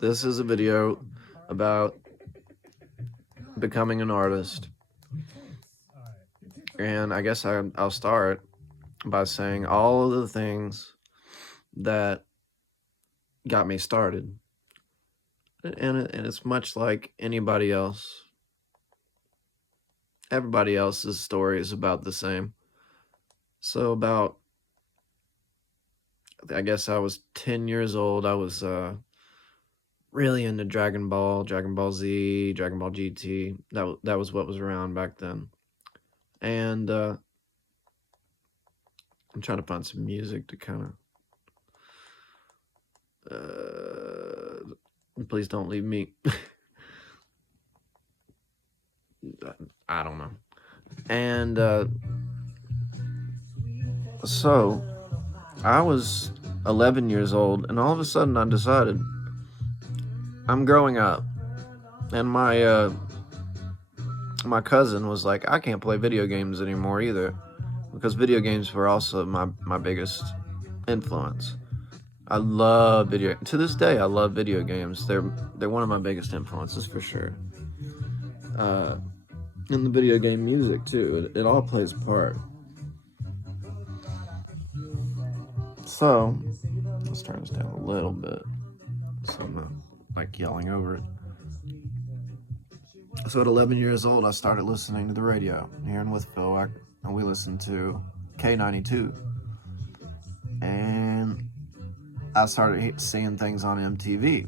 This is a video about becoming an artist. And I guess I'll start by saying all of the things that got me started. And it's much like anybody else. Everybody else's story is about the same. So I guess I was 10 years old. I was really into Dragon Ball Z, Dragon Ball GT. That was what was around back then. And I'm trying to find some music to kind of... please don't leave me. I don't know. And so I was 11 years old, and all of a sudden I decided I'm growing up. And my cousin was like, I can't play video games anymore either, because video games were also my biggest influence. I love to this day, I love video games. They're one of my biggest influences for sure. And the video game music too. It all plays a part. So let's turn this down a little bit so I'm not like yelling over it. So at 11 years old, I started listening to the radio here in Withville, and we listened to K92. And I started seeing things on MTV,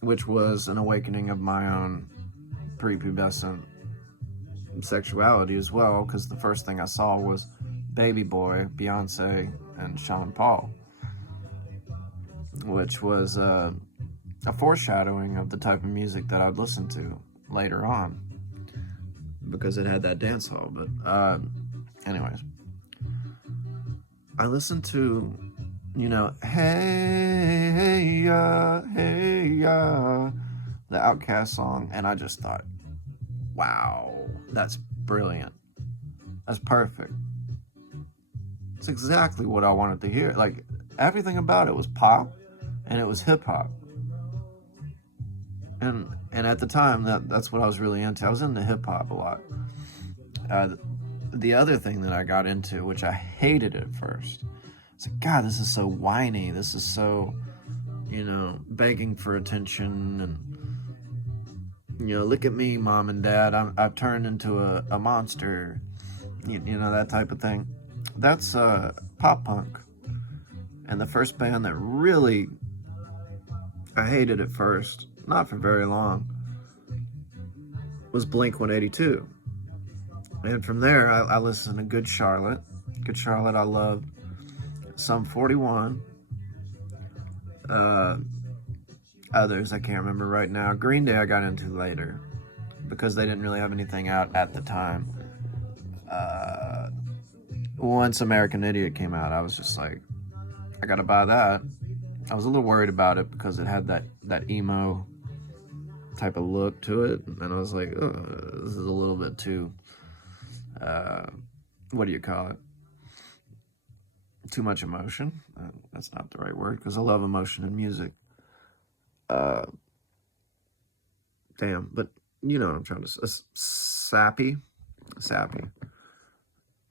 which was an awakening of my own prepubescent sexuality as well, because the first thing I saw was Baby Boy, Beyonce, and Sean Paul, which was a foreshadowing of the type of music that I'd listen to later on, because it had that dance hall. But anyways, I listened to, hey ya, the Outkast song, and I just thought, wow, that's brilliant. That's perfect. It's exactly what I wanted to hear. Like, everything about it was pop, and it was hip hop. And at the time, that's what I was really into. I was into hip hop a lot. The other thing that I got into, which I hated at first, it's like, God, this is so whiny. This is so, begging for attention, and look at me, Mom and Dad. I've turned into a monster. That type of thing. That's pop punk. And the first band that really I hated at first, not for very long, was Blink-182. And from there, I listened to Good Charlotte. Good Charlotte, I loved. Sum 41. Others I can't remember right now. Green Day I got into later, because they didn't really have anything out at the time. Once American Idiot came out, I was just like, I gotta buy that. I was a little worried about it because it had that emo type of look to it, and I was like, oh, this is a little bit too, what do you call it? Too much emotion. That's not the right word, because I love emotion in music. Damn, but you know what I'm trying to say. Sappy.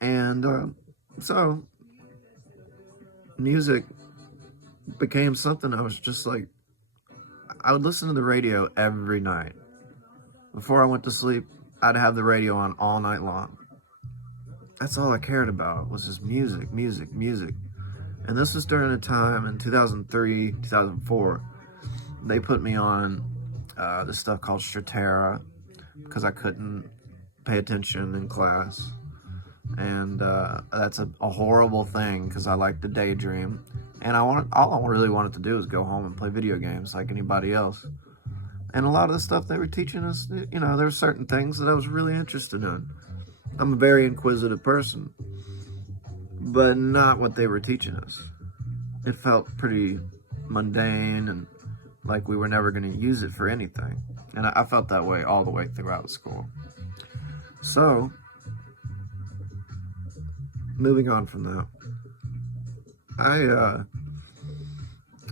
And so music became something I was just like, I would listen to the radio every night. Before I went to sleep, I'd have the radio on all night long. That's all I cared about, was just music. And this was during a time in 2003, 2004, they put me on this stuff called Stratera, because I couldn't pay attention in class. And that's a horrible thing, because I like to daydream. And all I really wanted to do was go home and play video games like anybody else. And a lot of the stuff they were teaching us, there were certain things that I was really interested in. I'm a very inquisitive person, but not what they were teaching us. It felt pretty mundane and like we were never going to use it for anything. And I felt that way all the way throughout school. So moving on from that,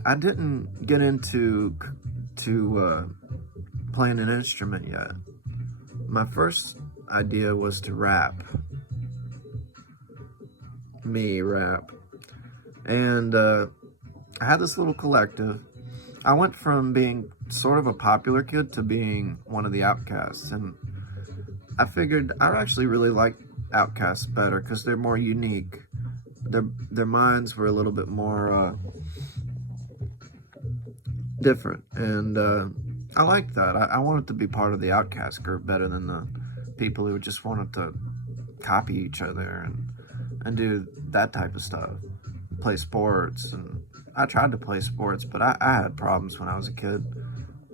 I didn't get into playing an instrument yet. My first idea was to rap. Me rap. And I had this little collective. I went from being sort of a popular kid to being one of the outcasts, and I figured I actually really like outcasts better because they're more unique. Their minds were a little bit more different, and I liked that. I wanted to be part of the outcast group better than the people who just wanted to copy each other and do that type of stuff, play sports. And I tried to play sports, but I had problems when I was a kid,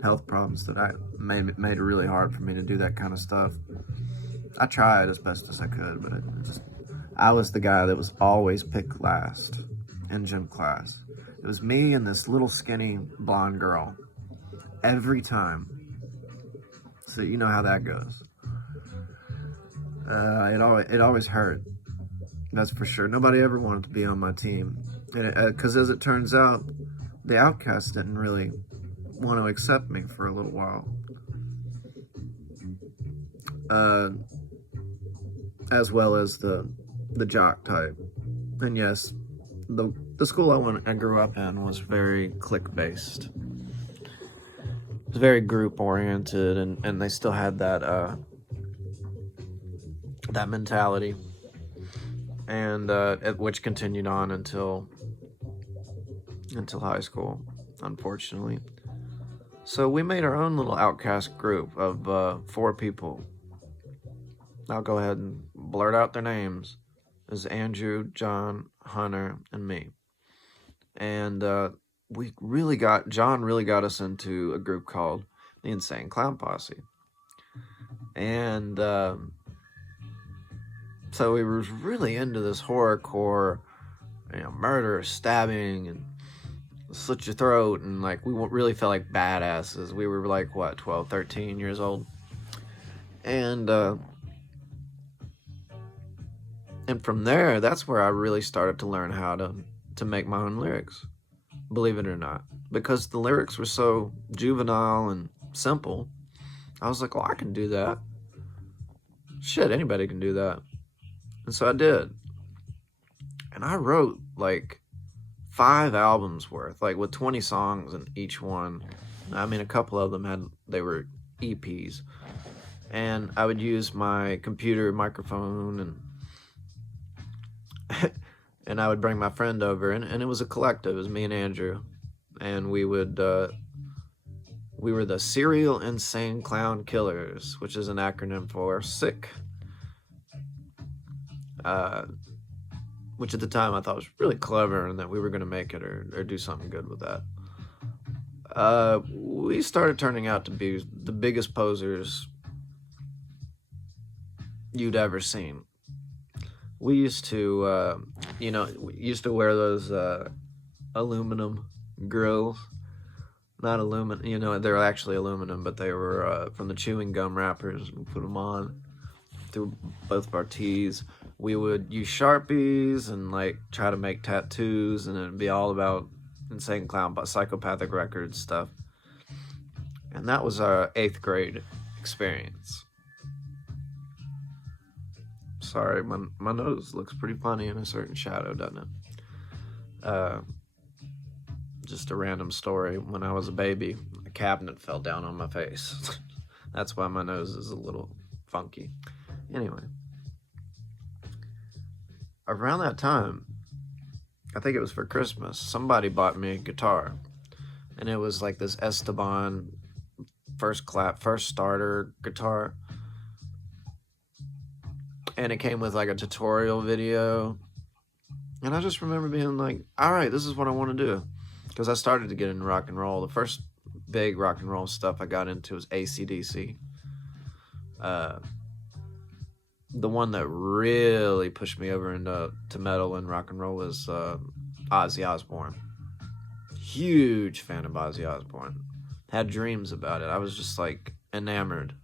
health problems that I made it really hard for me to do that kind of stuff. I tried as best as I could, but I was the guy that was always picked last in gym class. It was me and this little skinny blonde girl every time. So you know how that goes. It always hurt. That's for sure. Nobody ever wanted to be on my team, because as it turns out, the outcasts didn't really want to accept me for a little while. As well as the jock type. And yes, the school I grew up in was very clique based. It was very group oriented, and they still had that mentality, and which continued on until high school, unfortunately. So we made our own little outcast group of 4 people. I'll go ahead and blurt out their names. It was Andrew, John, Hunter, and me. And John really got us into a group called the Insane Clown Posse. And so we were really into this horrorcore, murder, stabbing, and slit your throat, and like we really felt like badasses. We were like, what, 12, 13 years old? And from there, that's where I really started to learn how to make my own lyrics, believe it or not. Because the lyrics were so juvenile and simple, I was like, well, I can do that. Shit, anybody can do that. And so I did. And I wrote like 5 albums worth, like with 20 songs in each one. I mean, a couple of them they were EPs. And I would use my computer microphone, and I would bring my friend over, and it was a collective. It was me and Andrew, and we were the Serial Insane Clown Killers, which is an acronym for SICK, which at the time I thought was really clever, and that we were going to make it or do something good with that. We started turning out to be the biggest posers you'd ever seen. We used to, wear those aluminum grills. Not aluminum, they're actually aluminum, but they were from the chewing gum wrappers. We put them on through both of our tees. We would use Sharpies and like try to make tattoos, and it'd be all about Insane Clown, Psychopathic Records stuff. And that was our 8th grade experience. Sorry, my nose looks pretty funny in a certain shadow, doesn't it? Just a random story. When I was a baby, a cabinet fell down on my face. That's why my nose is a little funky. Anyway, around that time, I think it was for Christmas, somebody bought me a guitar. And it was like this Esteban first starter guitar. And it came with like a tutorial video. And I just remember being like, all right, this is what I want to do. Because I started to get into rock and roll. The first big rock and roll stuff I got into was AC/DC. The one that really pushed me over into metal and rock and roll was Ozzy Osbourne. Huge fan of Ozzy Osbourne. Had dreams about it. I was just like enamored.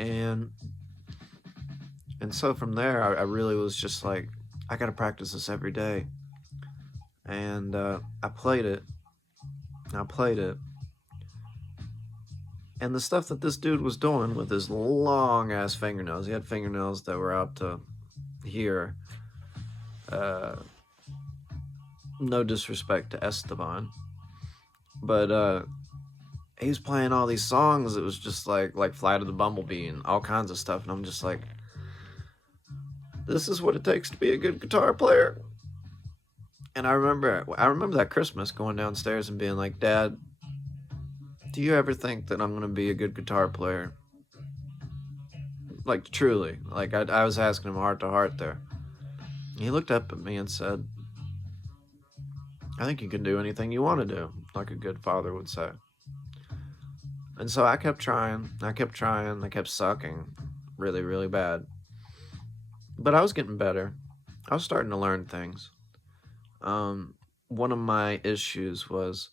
And so from there, I really was just like, I got to practice this every day. And I played it. I played it. And the stuff that this dude was doing with his long ass fingernails, he had fingernails that were out to here. No disrespect to Esteban, but he was playing all these songs. It was just like Flight of the Bumblebee and all kinds of stuff. And I'm just like, this is what it takes to be a good guitar player. And I remember that Christmas going downstairs and being like, Dad, do you ever think that I'm going to be a good guitar player? Like, truly. Like, I was asking him heart to heart there. He looked up at me and said, I think you can do anything you want to do, like a good father would say. And so I kept trying. I kept sucking really, really bad. But I was getting better. I was starting to learn things. One of my issues was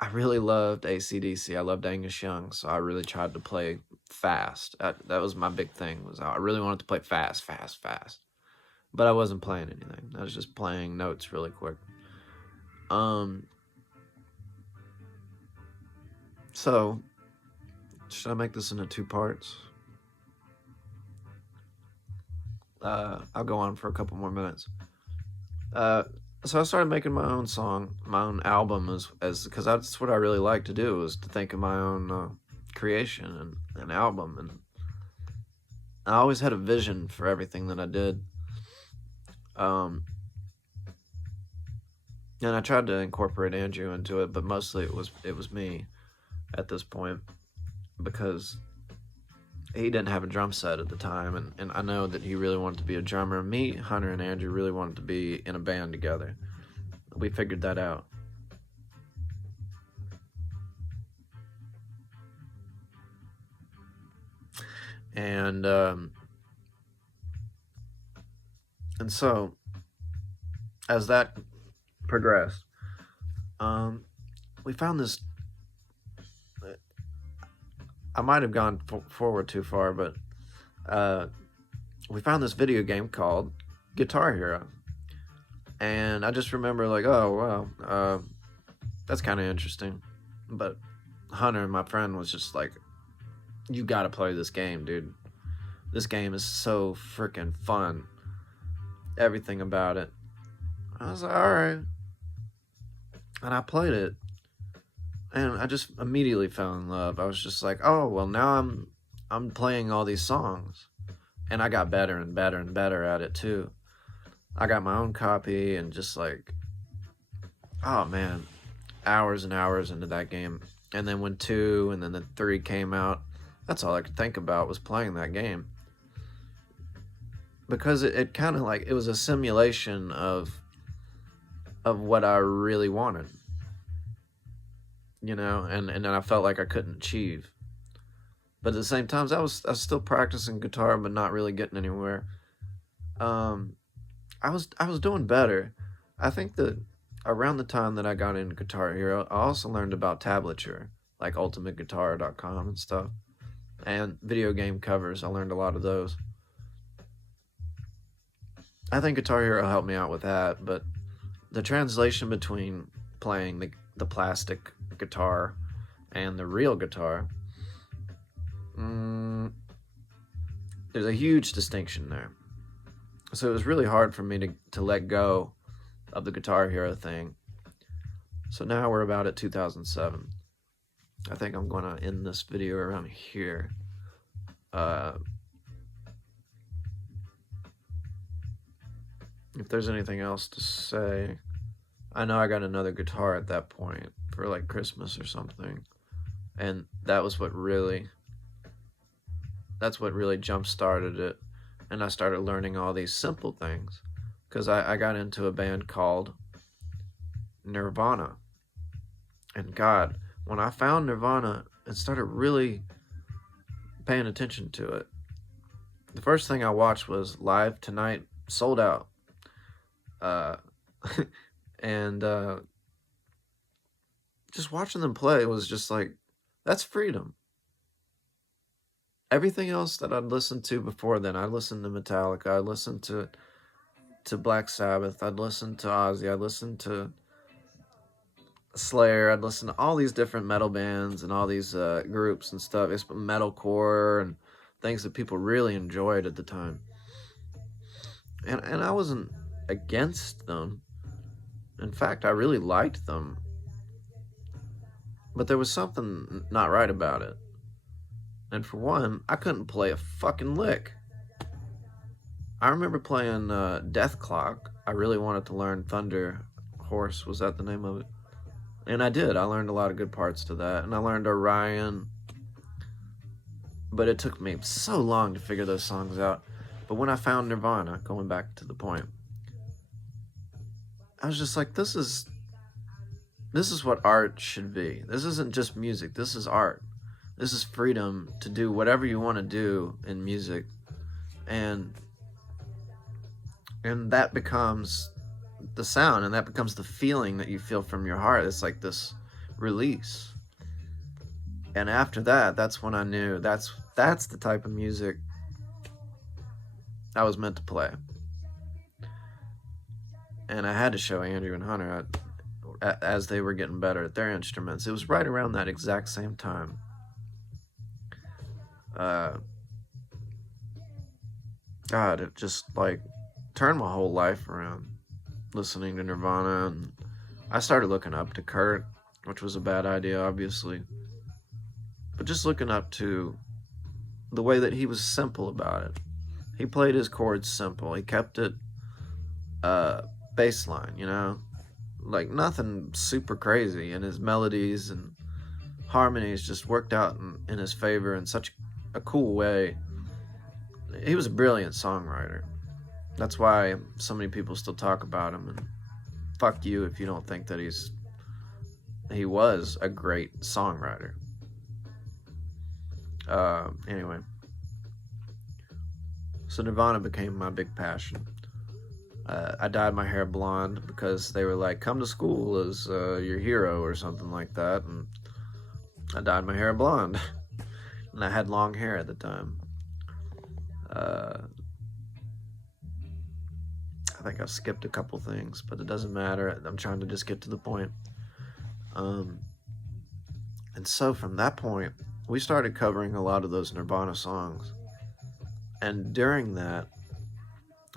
I really loved AC/DC. I loved Angus Young, so I really tried to play fast. That was my big thing. Was I really wanted to play fast. But I wasn't playing anything. I was just playing notes really quick. So, should I make this into 2 parts? I'll go on for a couple more minutes. So I started making my own song, my own album, as because that's what I really like to do, is to think of my own creation and an album. And I always had a vision for everything that I did. And I tried to incorporate Andrew into it, but mostly it was me at this point, because he didn't have a drum set at the time, and I know that he really wanted to be a drummer. Me, Hunter, and Andrew really wanted to be in a band together. We figured that out. And so, as that progressed, we found this. I might have gone forward too far, but we found this video game called Guitar Hero. And I just remember like, oh, wow, that's kind of interesting. But Hunter, my friend, was just like, you got to play this game, dude. This game is so freaking fun. Everything about it. I was like, all right. And I played it. And I just immediately fell in love. I was just like, oh, well, now I'm playing all these songs. And I got better and better and better at it too. I got my own copy, and just like, oh man, hours and hours into that game. And then when 2 and then the 3 came out, that's all I could think about was playing that game. Because it kind of like, it was a simulation of what I really wanted. You know, and then I felt like I couldn't achieve. But at the same time, I was still practicing guitar, but not really getting anywhere. I was doing better. I think that around the time that I got into Guitar Hero, I also learned about tablature, like ultimateguitar.com and stuff, and video game covers. I learned a lot of those. I think Guitar Hero helped me out with that, but the translation between playing the plastic guitar and the real guitar, there's a huge distinction there. So it was really hard for me to let go of the Guitar Hero thing. So now we're about at 2007. I think I'm going to end this video around here. If there's anything else to say, I know I got another guitar at that point for like Christmas or something. And that's what really jump-started it. And I started learning all these simple things, because I got into a band called Nirvana. And God, when I found Nirvana and started really paying attention to it, the first thing I watched was Live Tonight, sold out. And just watching them play was just like, that's freedom. everything else that I'd listened to before then, I listened to Metallica, I listened to Black Sabbath, I'd listened to Ozzy, I'd listened to Slayer, I'd listened to all these different metal bands and all these groups and stuff. It's metalcore and things that people really enjoyed at the time. And I wasn't against them. In fact, I really liked them. But there was something not right about it. And for one, I couldn't play a fucking lick. I remember playing Death Clock. I really wanted to learn Thunder Horse. Was that the name of it? And I did. I learned a lot of good parts to that. And I learned Orion. But it took me so long to figure those songs out. But when I found Nirvana, going back to the point, I was just like, this is what art should be. This isn't just music. This is art. This is freedom to do whatever you want to do in music. And that becomes the sound, and that becomes the feeling that you feel from your heart. It's like this release. And after that, that's when I knew that's the type of music I was meant to play. And I had to show Andrew and Hunter as they were getting better at their instruments. It was right around that exact same time. God, it just like turned my whole life around listening to Nirvana. And I started looking up to Kurt, which was a bad idea, obviously. But just looking up to the way that he was simple about it. He played his chords simple. He kept it bass line, you know? Like nothing super crazy. And his melodies and harmonies just worked out in his favor in such a cool way. He was a brilliant songwriter. That's why so many people still talk about him. And fuck you if you don't think that he was a great songwriter. Anyway. So Nirvana became my big passion. I dyed my hair blonde because they were like, come to school as your hero or something like that. And I dyed my hair blonde. And I had long hair at the time. I think I've skipped a couple things, but it doesn't matter. I'm trying to just get to the point. And so from that point, we started covering a lot of those Nirvana songs. And during that,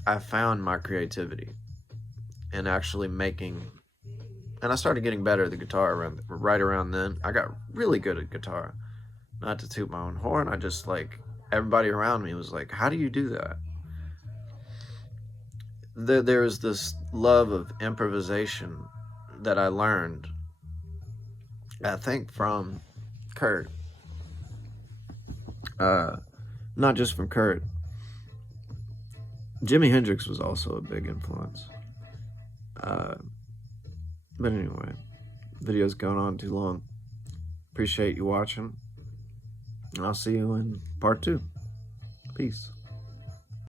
I found my creativity in actually making, and I started getting better at the guitar right around then. I got really good at guitar. Not to toot my own horn, I just like, everybody around me was like, how do you do that? There was this love of improvisation that I learned, I think, from Kurt. Not just from Kurt. Jimi Hendrix was also a big influence. But anyway, video's going on too long. Appreciate you watching. And I'll see you in part 2. Peace.